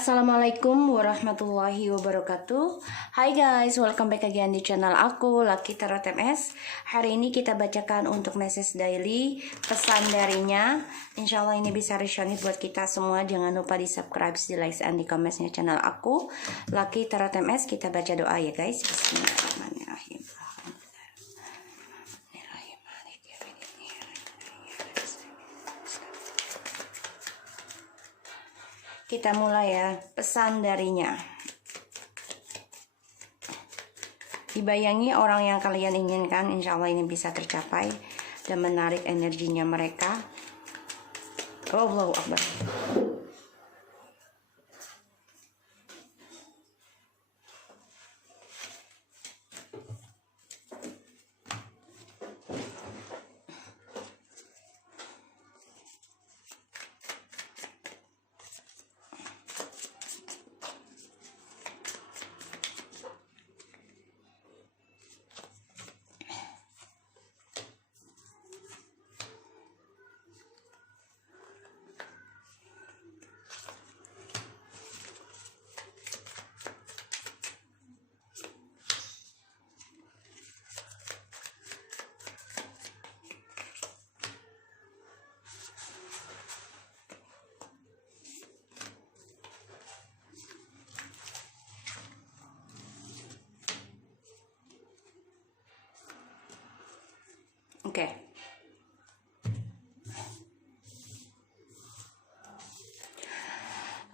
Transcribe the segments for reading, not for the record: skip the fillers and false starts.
Assalamualaikum warahmatullahi wabarakatuh. Hai guys, welcome back again di channel aku, Lucky Tarot MS. Hari ini kita bacakan untuk message daily, pesan darinya. Insya Allah ini bisa resonate buat kita semua. Jangan lupa di subscribe, di like, dan di komennya channel aku, Lucky Tarot MS. Kita baca doa ya guys. Bismillahirrahmanirrahim. Kita mulai ya, pesan darinya. Dibayangi orang yang kalian inginkan, insya Allah ini bisa tercapai dan menarik energinya mereka. Allahu Akbar. Oke.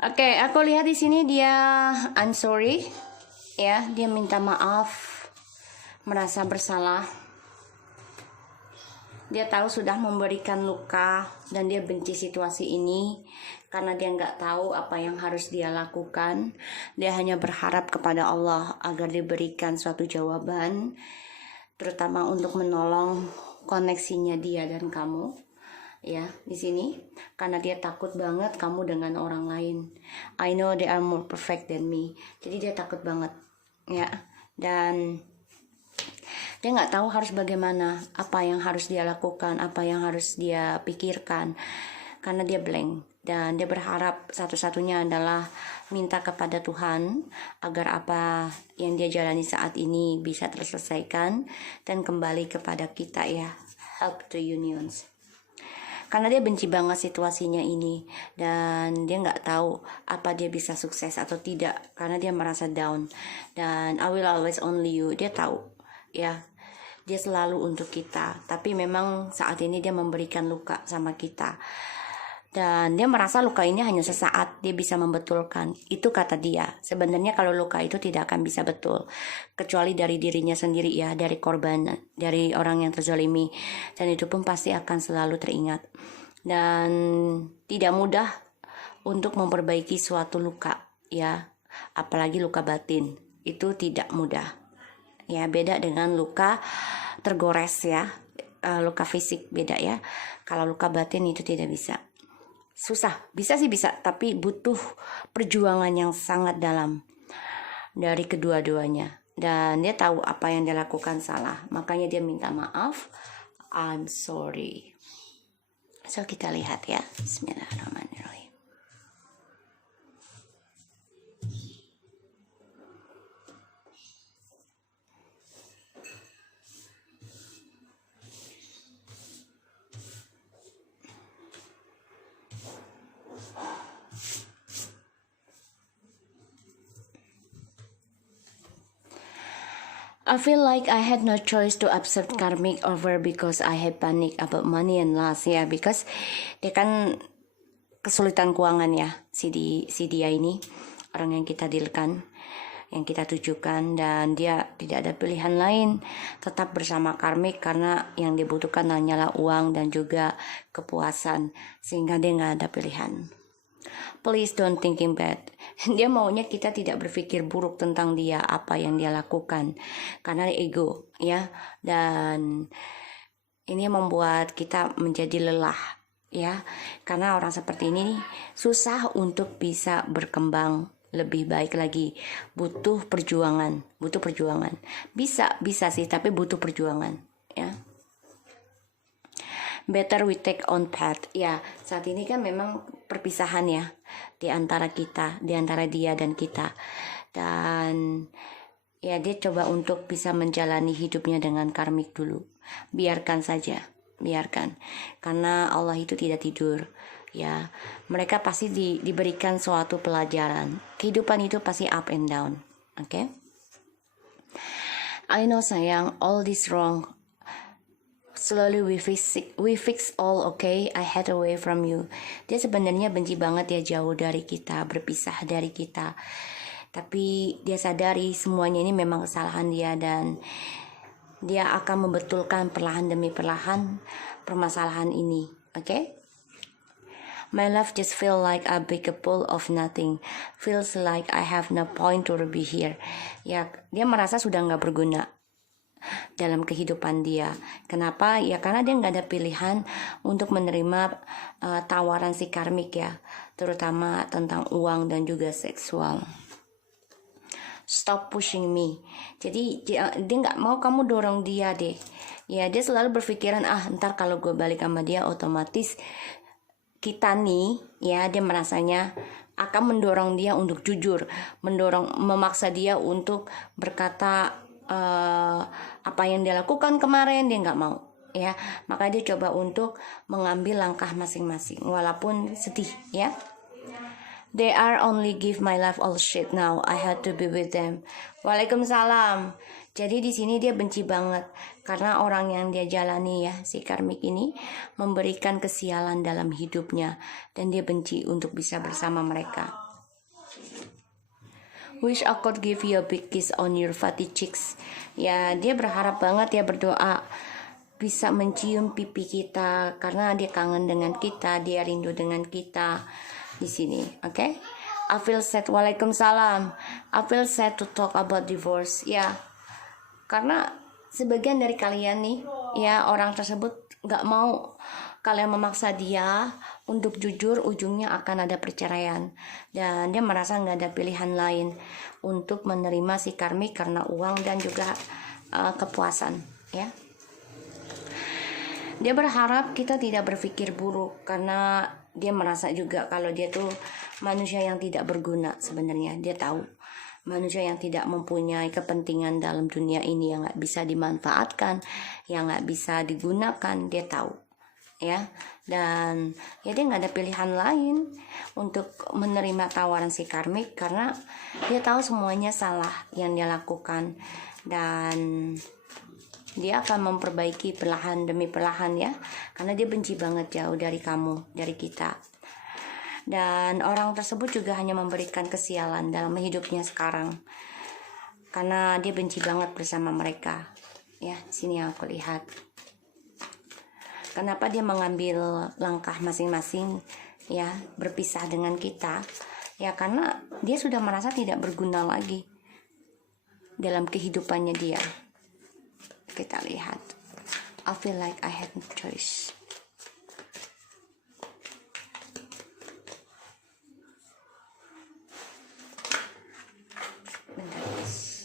Oke, aku lihat di sini dia I'm sorry, ya, dia minta maaf, merasa bersalah. Dia tahu sudah memberikan luka dan dia benci situasi ini karena dia nggak tahu apa yang harus dia lakukan. Dia hanya berharap kepada Allah agar diberikan suatu jawaban, terutama untuk menolong koneksinya dia dan kamu, ya, di sini, karena dia takut banget kamu dengan orang lain. I know they are more perfect than me. Jadi dia takut banget, ya, dan dia nggak tahu harus bagaimana, apa yang harus dia lakukan, apa yang harus dia pikirkan, karena dia blank. Dan dia berharap satu-satunya adalah minta kepada Tuhan agar apa yang dia jalani saat ini bisa terselesaikan dan kembali kepada kita, ya. Help to unions. Karena dia benci banget situasinya ini dan dia nggak tahu apa dia bisa sukses atau tidak karena dia merasa down. Dan I will always only you. Dia tahu, ya. Dia selalu untuk kita. Tapi memang saat ini dia memberikan luka sama kita. Dan dia merasa luka ini hanya sesaat, dia bisa membetulkan. Itu kata dia. Sebenarnya kalau luka itu tidak akan bisa betul. Kecuali dari dirinya sendiri, ya, dari korban, dari orang yang terzalimi. Dan itu pun pasti akan selalu teringat. Dan tidak mudah untuk memperbaiki suatu luka, ya. Apalagi luka batin. Itu tidak mudah. Ya, beda dengan luka tergores, ya. Luka fisik beda, ya. Kalau luka batin itu tidak bisa. Susah, bisa sih bisa, tapi butuh perjuangan yang sangat dalam dari kedua-duanya. Dan dia tahu apa yang dia lakukan salah, makanya dia minta maaf. I'm sorry. So kita lihat ya. Bismillahirrahmanirrahim. I feel like I had no choice to accept karmic over because I had panic about money and loss, ya, because dia kan kesulitan keuangan, ya, si dia ini orang yang kita dealkan, yang kita tujukan, dan dia tidak ada pilihan lain tetap bersama karmik karena yang dibutuhkan hanyalah uang dan juga kepuasan, sehingga dia nggak ada pilihan. Please don't thinking bad. Dia maunya kita tidak berpikir buruk tentang dia, apa yang dia lakukan, karena ego, ya. Dan ini membuat kita menjadi lelah, ya. Karena orang seperti ini susah untuk bisa berkembang lebih baik lagi. Butuh perjuangan. Bisa sih, tapi butuh perjuangan, ya. Better we take on path. Ya, saat ini kan memang perpisahan ya di antara kita, di antara dia dan kita. Dan ya dia coba untuk bisa menjalani hidupnya dengan karmik dulu. Biarkan saja, biarkan. Karena Allah itu tidak tidur. Ya, mereka pasti diberikan suatu pelajaran. Kehidupan itu pasti up and down. Oke? I know sayang, all this wrong. Slowly we fix all, okay? I had away from you. Dia sebenarnya benci banget ya jauh dari kita, berpisah dari kita. Tapi dia sadari semuanya ini memang kesalahan dia dan dia akan membetulkan perlahan demi perlahan permasalahan ini, okay? My life just feel like a big pool of nothing. Feels like I have no point to be here. Ya, dia merasa sudah nggak berguna dalam kehidupan dia. Kenapa? Ya karena dia nggak ada pilihan untuk menerima tawaran si karmik ya, terutama tentang uang dan juga seksual. Stop pushing me. Jadi dia nggak mau kamu dorong dia deh. Ya dia selalu berpikiran ntar kalau gue balik sama dia otomatis kita nih ya, dia merasanya akan mendorong dia untuk jujur, memaksa dia untuk berkata apa yang dia lakukan kemarin dia nggak mau ya, maka dia coba untuk mengambil langkah masing-masing walaupun sedih ya. They are only give my life all shit now. I had to be with them. Waalaikumsalam. Jadi di sini dia benci banget karena orang yang dia jalani ya, si karmik ini memberikan kesialan dalam hidupnya dan dia benci untuk bisa bersama mereka. Wish I could give you a big kiss on your fatty cheeks. Ya, dia berharap banget ya, berdoa bisa mencium pipi kita karena dia kangen dengan kita, dia rindu dengan kita di sini, oke? Okay? I feel sad. Waalaikumsalam. I feel sad to talk about divorce. Ya, karena sebagian dari kalian nih, ya orang tersebut nggak mau kalian memaksa dia untuk jujur, ujungnya akan ada perceraian dan dia merasa nggak ada pilihan lain untuk menerima si karmik karena uang dan juga kepuasan ya. Dia berharap kita tidak berpikir buruk karena dia merasa juga kalau dia tuh manusia yang tidak berguna. Sebenarnya dia tahu manusia yang tidak mempunyai kepentingan dalam dunia ini, yang nggak bisa dimanfaatkan, yang nggak bisa digunakan, dia tahu ya. Dan ya dia nggak ada pilihan lain untuk menerima tawaran si karmik karena dia tahu semuanya salah yang dia lakukan dan dia akan memperbaiki perlahan demi perlahan ya, karena dia benci banget jauh dari kamu, dari kita. Dan orang tersebut juga hanya memberikan kesialan dalam hidupnya sekarang karena dia benci banget bersama mereka ya. Sini yang aku lihat kenapa dia mengambil langkah masing-masing ya, berpisah dengan kita ya, karena dia sudah merasa tidak berguna lagi dalam kehidupannya dia. Kita lihat, I feel like I had no choice. Bentar guys.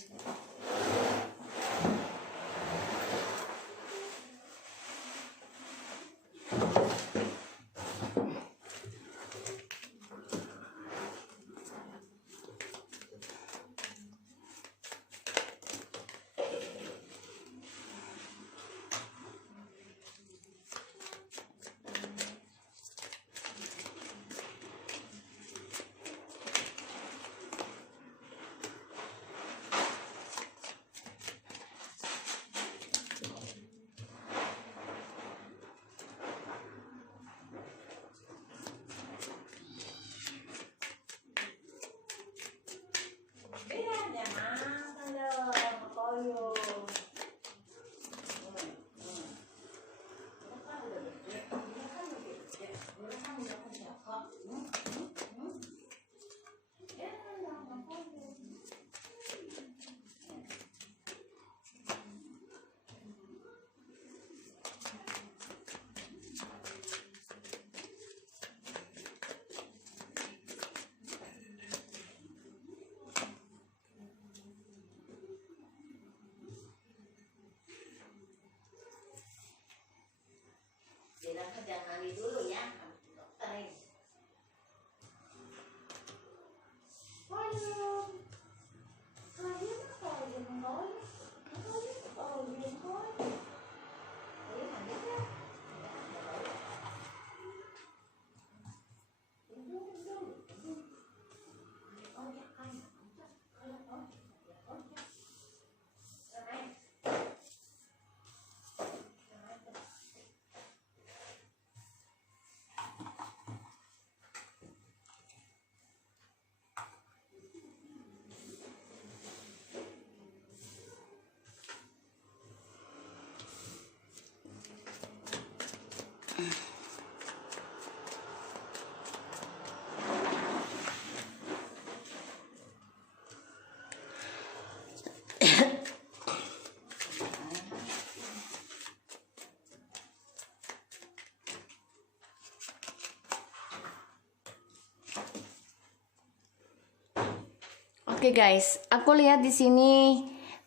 Oke guys, aku lihat di sini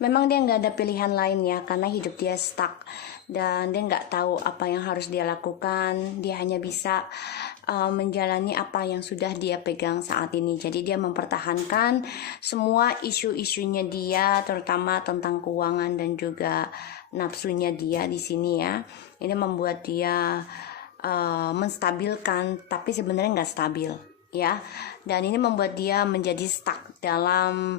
memang dia nggak ada pilihan lain ya, karena hidup dia stuck dan dia nggak tahu apa yang harus dia lakukan. Dia hanya bisa menjalani apa yang sudah dia pegang saat ini. Jadi dia mempertahankan semua isu-isunya dia, terutama tentang keuangan dan juga nafsunya dia di sini ya. Ini membuat dia menstabilkan, tapi sebenarnya nggak stabil ya, dan ini membuat dia menjadi stuck dalam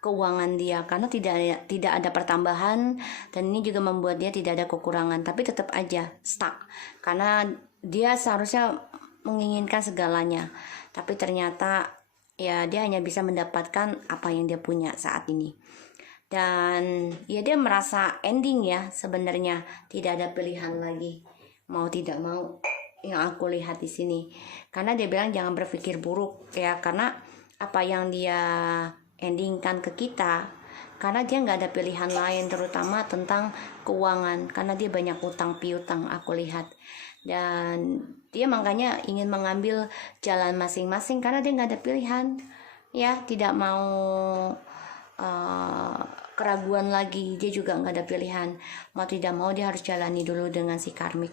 keuangan dia karena tidak ada pertambahan, dan ini juga membuat dia tidak ada kekurangan, tapi tetap aja stuck karena dia seharusnya menginginkan segalanya, tapi ternyata ya dia hanya bisa mendapatkan apa yang dia punya saat ini. Dan ya dia merasa ending ya, sebenarnya tidak ada pilihan lagi, mau tidak mau, yang aku lihat di sini. Karena dia bilang jangan berpikir buruk ya, karena apa yang dia endingkan ke kita, karena dia nggak ada pilihan lain, terutama tentang keuangan, karena dia banyak utang piutang aku lihat, dan dia makanya ingin mengambil jalan masing-masing karena dia nggak ada pilihan ya, tidak mau keraguan lagi, dia juga nggak ada pilihan, mau tidak mau dia harus jalani dulu dengan si karmik.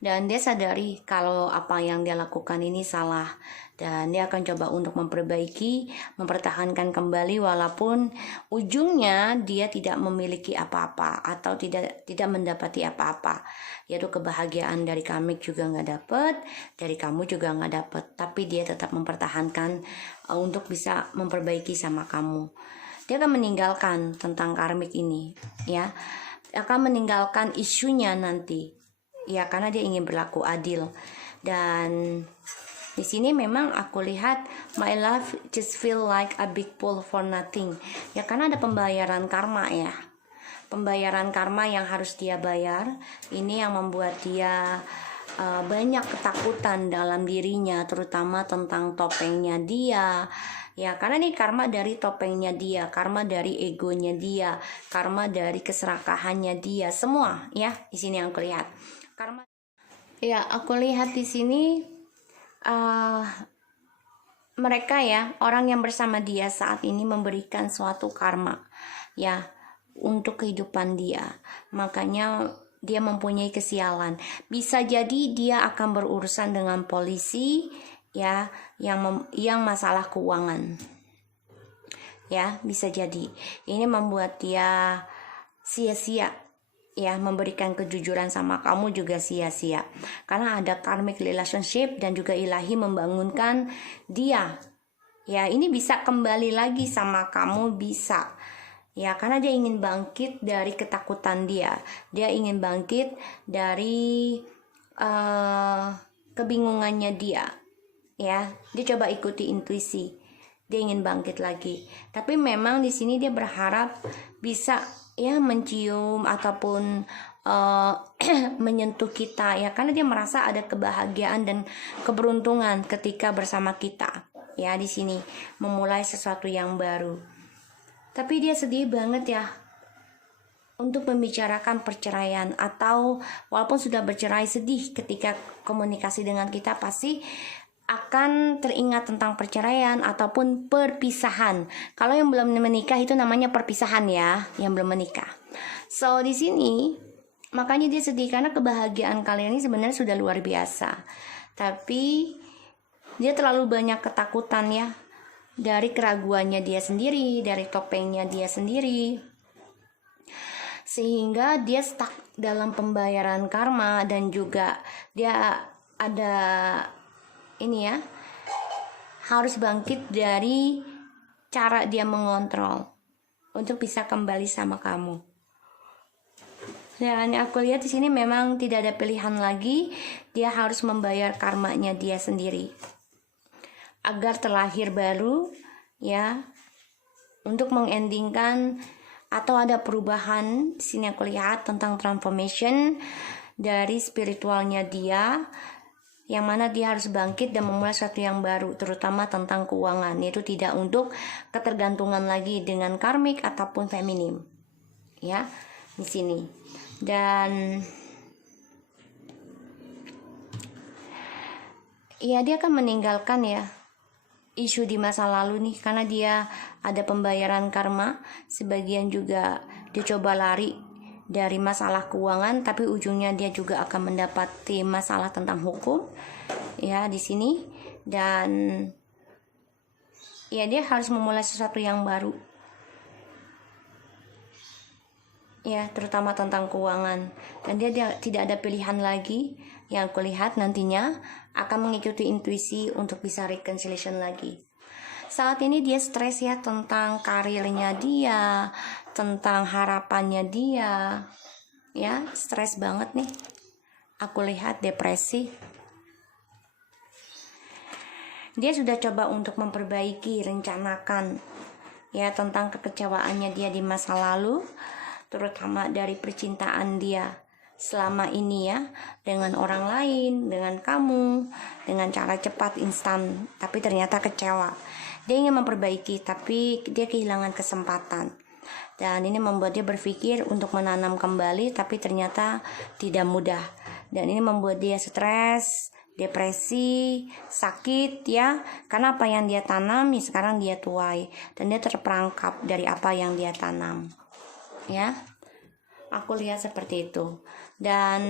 Dan dia sadari kalau apa yang dia lakukan ini salah, dan dia akan coba untuk memperbaiki, mempertahankan kembali walaupun ujungnya dia tidak memiliki apa-apa atau tidak mendapati apa-apa, yaitu kebahagiaan dari karmik juga nggak dapet, dari kamu juga nggak dapet, tapi dia tetap mempertahankan untuk bisa memperbaiki sama kamu. Dia akan meninggalkan tentang karmik ini ya, akan meninggalkan isunya nanti ya, karena dia ingin berlaku adil. Dan di sini memang aku lihat my life just feel like a big pool for nothing ya, karena ada pembayaran karma ya, pembayaran karma yang harus dia bayar. Ini yang membuat dia banyak ketakutan dalam dirinya, terutama tentang topengnya dia ya, karena ini karma dari topengnya dia, karma dari egonya dia, karma dari keserakahannya dia, semua ya di sini yang aku lihat. Karma ya, aku lihat di sini mereka ya, orang yang bersama dia saat ini memberikan suatu karma ya untuk kehidupan dia, makanya dia mempunyai kesialan. Bisa jadi dia akan berurusan dengan polisi ya, yang masalah keuangan ya, bisa jadi ini membuat dia sia-sia ya, memberikan kejujuran sama kamu juga sia-sia, karena ada karmic relationship dan juga ilahi membangunkan dia ya, ini bisa kembali lagi sama kamu, bisa ya, karena dia ingin bangkit dari ketakutan dia ingin bangkit dari kebingungannya dia ya, dia coba ikuti intuisi, dia ingin bangkit lagi. Tapi memang di sini dia berharap bisa ya mencium ataupun menyentuh kita ya, karena dia merasa ada kebahagiaan dan keberuntungan ketika bersama kita ya, di sini memulai sesuatu yang baru. Tapi dia sedih banget ya untuk membicarakan perceraian, atau walaupun sudah bercerai, sedih ketika komunikasi dengan kita pasti akan teringat tentang perceraian ataupun perpisahan. Kalau yang belum menikah itu namanya perpisahan ya, yang belum menikah. So di sini makanya dia sedih karena kebahagiaan kalian ini sebenarnya sudah luar biasa. Tapi Dia terlalu banyak ketakutan ya, dari keraguannya dia sendiri, dari topengnya dia sendiri, sehingga dia stuck dalam pembayaran karma. Dan juga dia ada ini ya, harus bangkit dari cara dia mengontrol untuk bisa kembali sama kamu. Dan aku lihat di sini memang tidak ada pilihan lagi, dia harus membayar karmanya dia sendiri agar terlahir baru ya, untuk mengendingkan atau ada perubahan. Di sini aku lihat tentang transformation dari spiritualnya dia, yang mana dia harus bangkit dan memulai sesuatu yang baru, terutama tentang keuangan, yaitu tidak untuk ketergantungan lagi dengan karmik ataupun feminim ya di sini. Dan ya, dia akan meninggalkan ya isu di masa lalu nih, karena dia ada pembayaran karma. Sebagian juga dia coba lari dari masalah keuangan, tapi ujungnya dia juga akan mendapati masalah tentang hukum ya di sini. Dan ya, dia harus memulai sesuatu yang baru ya, terutama tentang keuangan. Dan dia tidak ada pilihan lagi. Yang aku lihat nantinya akan mengikuti intuisi untuk bisa reconciliation lagi. Saat ini dia stres ya, tentang karirnya dia, tentang harapannya dia ya, stres banget nih. Aku lihat depresi. Dia sudah coba untuk memperbaiki, rencanakan ya tentang kekecewaannya dia di masa lalu, terutama dari percintaan dia selama ini ya, dengan orang lain, dengan kamu, dengan cara cepat, instan, tapi ternyata kecewa. Dia ingin memperbaiki, tapi dia kehilangan kesempatan. Dan ini membuat dia berpikir untuk menanam kembali, tapi ternyata tidak mudah. Dan ini membuat dia stres, depresi, sakit ya, karena apa yang dia tanam ya sekarang dia tuai, dan dia terperangkap dari apa yang dia tanam ya. Aku lihat seperti itu. Dan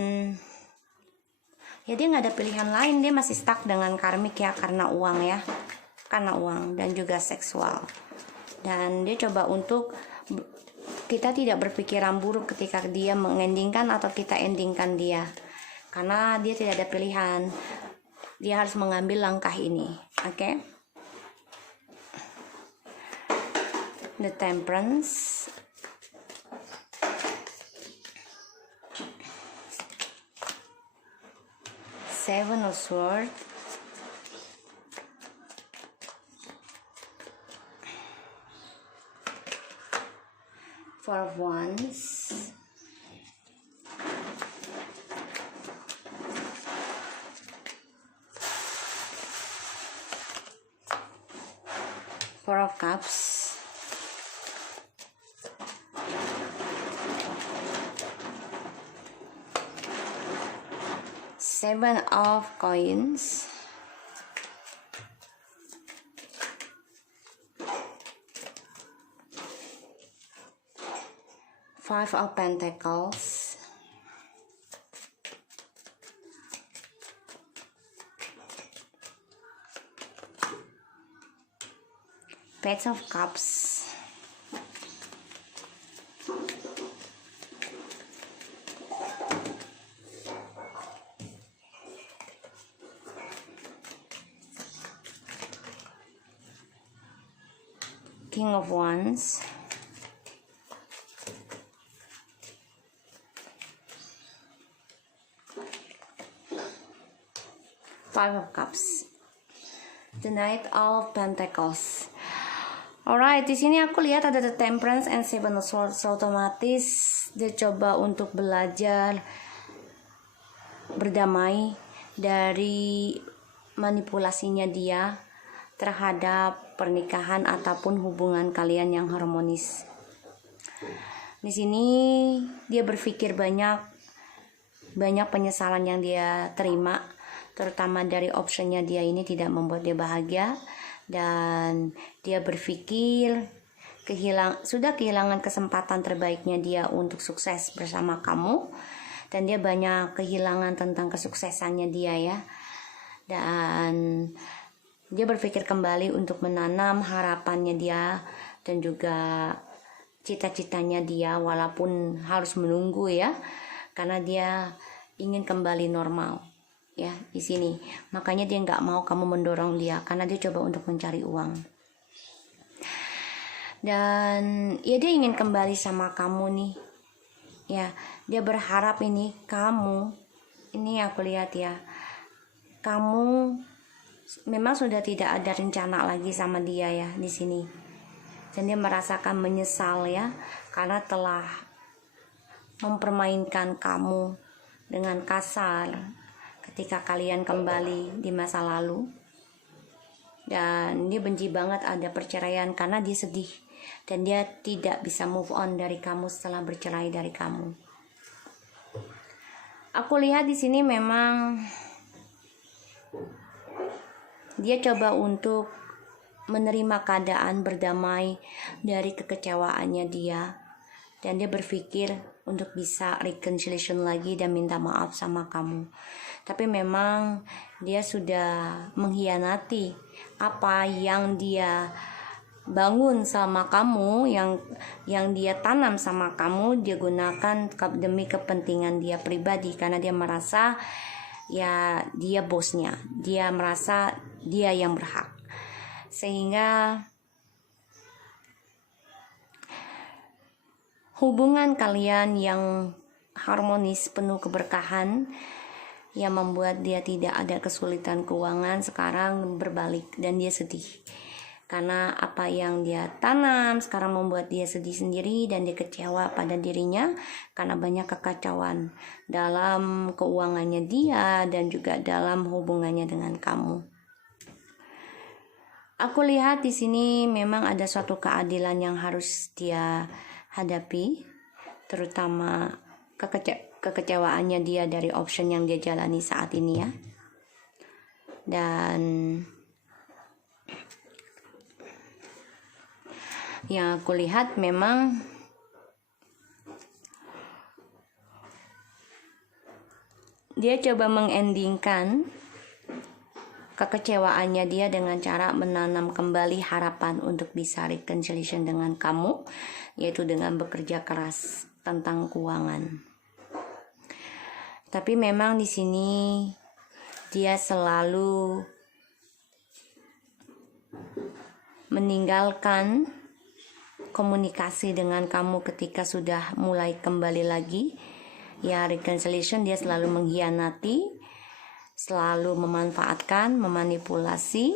ya, dia nggak ada pilihan lain, dia masih stuck dengan karmik ya, karena uang ya, karena uang dan juga seksual. Dan dia coba untuk kita tidak berpikiran buruk ketika dia mengendingkan atau kita endingkan dia, karena dia tidak ada pilihan, dia harus mengambil langkah ini. Oke? The Temperance, Seven of Swords, Four of Wands, Four of Cups, Seven of Coins, Five of Pentacles, Page of Cups, King of Wands, Five of Cups, the Knight of Pentacles. Alright, di sini aku lihat ada The Temperance and Seven of Swords. Otomatis dia coba untuk belajar berdamai dari manipulasinya dia terhadap pernikahan ataupun hubungan kalian yang harmonis. Di sini dia berpikir banyak penyesalan yang dia terima, terutama dari optionnya dia ini tidak membuat dia bahagia. Dan dia berpikir sudah kehilangan kesempatan terbaiknya dia untuk sukses bersama kamu, dan dia banyak kehilangan tentang kesuksesannya dia ya. Dan Dia berpikir kembali untuk menanam harapannya dia dan juga cita-citanya dia, walaupun harus menunggu ya, karena dia ingin kembali normal ya di sini. Makanya dia nggak mau kamu mendorong dia, karena dia coba untuk mencari uang. Dan ya dia ingin kembali sama kamu nih ya. Dia berharap ini kamu, ini aku lihat ya, kamu memang sudah tidak ada rencana lagi sama dia ya di sini. Dan dia merasakan menyesal ya, karena telah mempermainkan kamu dengan kasar ketika kalian kembali di masa lalu. Dan dia benci banget ada perceraian karena dia sedih dan dia tidak bisa move on dari kamu setelah bercerai dari kamu. Aku lihat di sini memang dia coba untuk menerima keadaan, berdamai dari kekecewaannya dia, dan dia berpikir untuk bisa reconciliation lagi dan minta maaf sama kamu. Tapi memang dia sudah mengkhianati apa yang dia bangun sama kamu, yang dia tanam sama kamu. Dia gunakan demi kepentingan dia pribadi, karena dia merasa ya dia bosnya, dia merasa dia yang berhak. Sehingga hubungan kalian yang harmonis, penuh keberkahan, yang membuat dia tidak ada kesulitan keuangan, sekarang berbalik dan dia sedih. Karena apa yang dia tanam sekarang membuat dia sedih sendiri, dan dia kecewa pada dirinya karena banyak kekacauan dalam keuangannya dia dan juga dalam hubungannya dengan kamu. Aku lihat di sini memang ada suatu keadilan yang harus dia hadapi, terutama kekecewaannya dia dari option yang dia jalani saat ini ya. Dan yang aku lihat memang dia coba mengendingkan kekecewaannya dia dengan cara menanam kembali harapan untuk bisa reconciliation dengan kamu, yaitu dengan bekerja keras tentang keuangan. Tapi memang di sini dia selalu meninggalkan komunikasi dengan kamu ketika sudah mulai kembali lagi ya reconciliation. Dia selalu mengkhianati, selalu memanfaatkan, memanipulasi,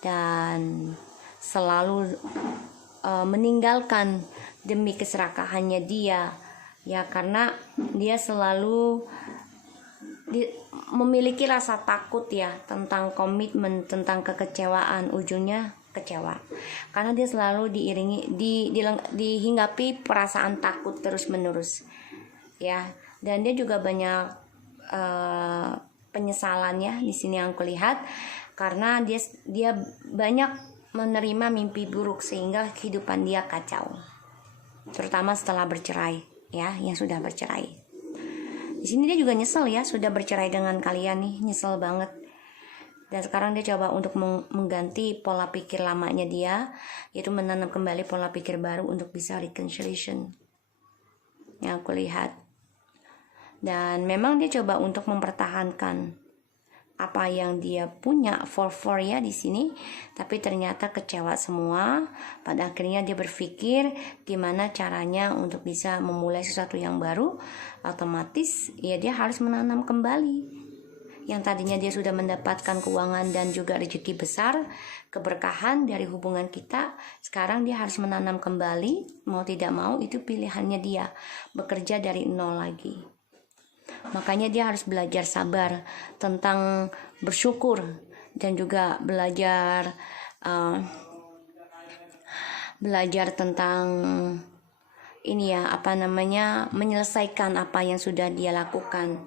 dan selalu meninggalkan demi keserakahannya dia ya, karena dia selalu memiliki rasa takut ya tentang komitmen, tentang kekecewaan. Ujungnya kecewa karena dia selalu dihinggapi perasaan takut terus menerus ya. Dan dia juga banyak penyesalannya di sini yang kulihat, karena dia banyak menerima mimpi buruk sehingga kehidupan dia kacau, terutama setelah bercerai ya, yang sudah bercerai. Di sini dia juga nyesel ya, sudah bercerai dengan kalian nih, nyesel banget. Dan sekarang dia coba untuk mengganti pola pikir lamanya dia, yaitu menanam kembali pola pikir baru untuk bisa reconciliation yang aku lihat. Dan memang dia coba untuk mempertahankan apa yang dia punya for ya di sini, tapi ternyata kecewa semua. Pada akhirnya dia berpikir gimana caranya untuk bisa memulai sesuatu yang baru. Otomatis ya dia harus menanam kembali yang tadinya dia sudah mendapatkan keuangan dan juga rezeki besar, keberkahan dari hubungan kita. Sekarang dia harus menanam kembali, mau tidak mau itu pilihannya dia, bekerja dari nol lagi. Makanya dia harus belajar sabar tentang bersyukur, dan juga belajar tentang ini ya, menyelesaikan apa yang sudah dia lakukan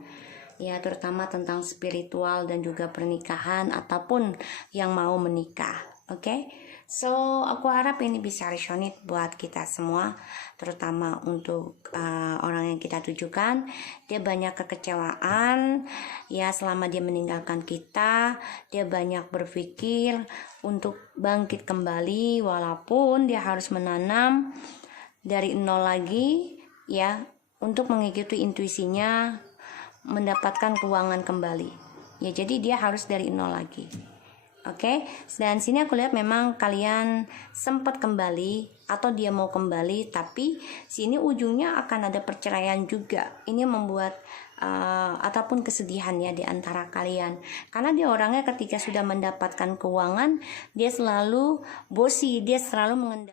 ya, terutama tentang spiritual dan juga pernikahan ataupun yang mau menikah. Oke, so aku harap ini bisa resonate buat kita semua, terutama untuk orang yang kita tujukan. Dia banyak kekecewaan, ya selama dia meninggalkan kita, dia banyak berpikir untuk bangkit kembali, walaupun dia harus menanam dari nol lagi, ya, untuk mengikuti intuisinya, mendapatkan keuangan kembali. Ya, jadi dia harus dari nol lagi. Oke, dan sini aku lihat memang kalian sempat kembali atau dia mau kembali, tapi sini ujungnya akan ada perceraian juga. Ini membuat ataupun kesedihan ya di antara kalian, karena dia orangnya ketika sudah mendapatkan keuangan, dia selalu bosi, dia selalu mengendalikan